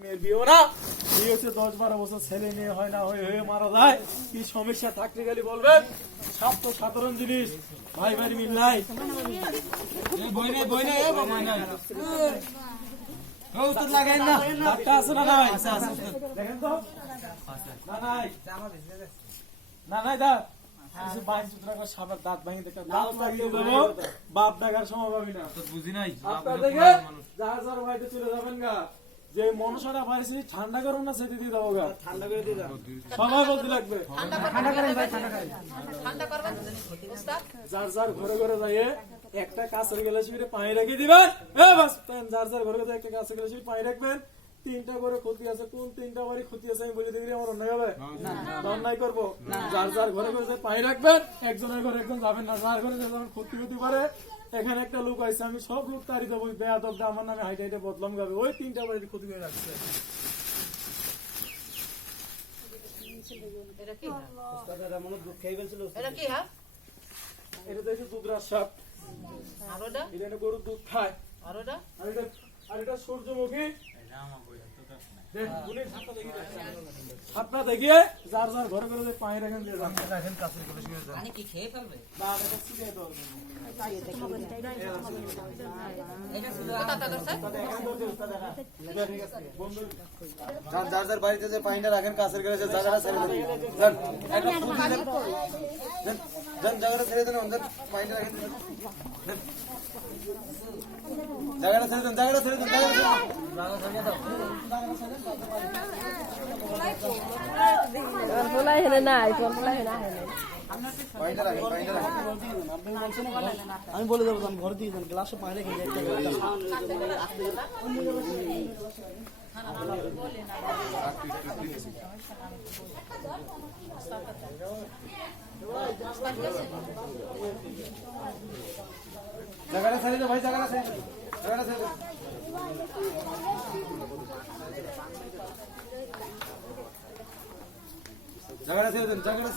মেয়ের বিয়ে না বিয়ে হচ্ছে 10-12 বছর ছেলে মেয়ে হয় না হয়ে হয়ে মারা যায় কি সমস্যা থাকতে গেলে বলবেন সব তো সাধারণ জিনিস ভাই ভাই মিল নাই ডাক্তার আছে না নাই দেখেন তো না নাই না নাই দা কিছু বাইন সুতরা করে সাবার দাঁত ভাঙি দেখতে দাঁত লাগিয়ে দেবো বাপ ডাকার সময় পাবি না বুঝি নাই আপনার দেখে যার যার বাড়িতে চলে যাবেন গা যে মনসাটা পাইছি ঠান্ডা করুন না সেটি দিয়ে দেবো গা ঠান্ডা করে দিয়ে দাও সবাই বলতে লাগবে ঠান্ডা করেন ভাই ঠান্ডা করবেন যার যার ঘরে ঘরে যাইয়ে একটা কাঁচের গ্লাস ভিতরে পানি রেখে দিবেন বাস যার যার ঘরে ঘরে একটা কাঁচের গ্লাস পানি রাখবেন 3টা করে ক্ষতি আছে কোন 3টা বাড়ি ক্ষতি আছে আমি বলে দিবি আমার অন্যায় হবে অন্যায় করবো যার যার ঘরে ঘরে পানি রাখবেন একজনের ঘরে একজন যাবেন না যার ঘরে যখন ক্ষতি হতে পারে এখানে একটা লোক আছে আমি সব লোক তারি দেবো বেয়াদবটা আমার নামে হাইটে হাইটে বদলাম গাবে ওই 3টা বাড়ির ক্ষতি করে রাখছে এটা তো এসে দুধ রাস সাপ এটা গরুর দুধ খায় আর এটা সূর্যমুখী হাতটা দেখিয়ে যার যার ঘরে ঘরে পানি রাখেন রাখেন কাছে কি খেয়ে ফেলবে যার যার বাড়িতে যে পানিটা রাখেন কাছের গেলে জায়গাটা ছেড়ে দেন জায়গাটা ছেড়ে দেন পানিটা রাখেন জায়গাটা ছেড়ে দেন জায়গাটা ছেড়ে দেন পোলাই হেলে নাই পোলাই হেলে পানিটা রাখেন পানিটা রাখেন আমি বলে দেবো আমি ঘর দিয়ে গ্লাসে পানি রেখে জায়গাটা ছেড়ে দাও ভাই জায়গাটা ছেড়ে দাও জায়গাটা ছেড়ে দাও জায়গাটা ছেড়ে দেন জায়গাটা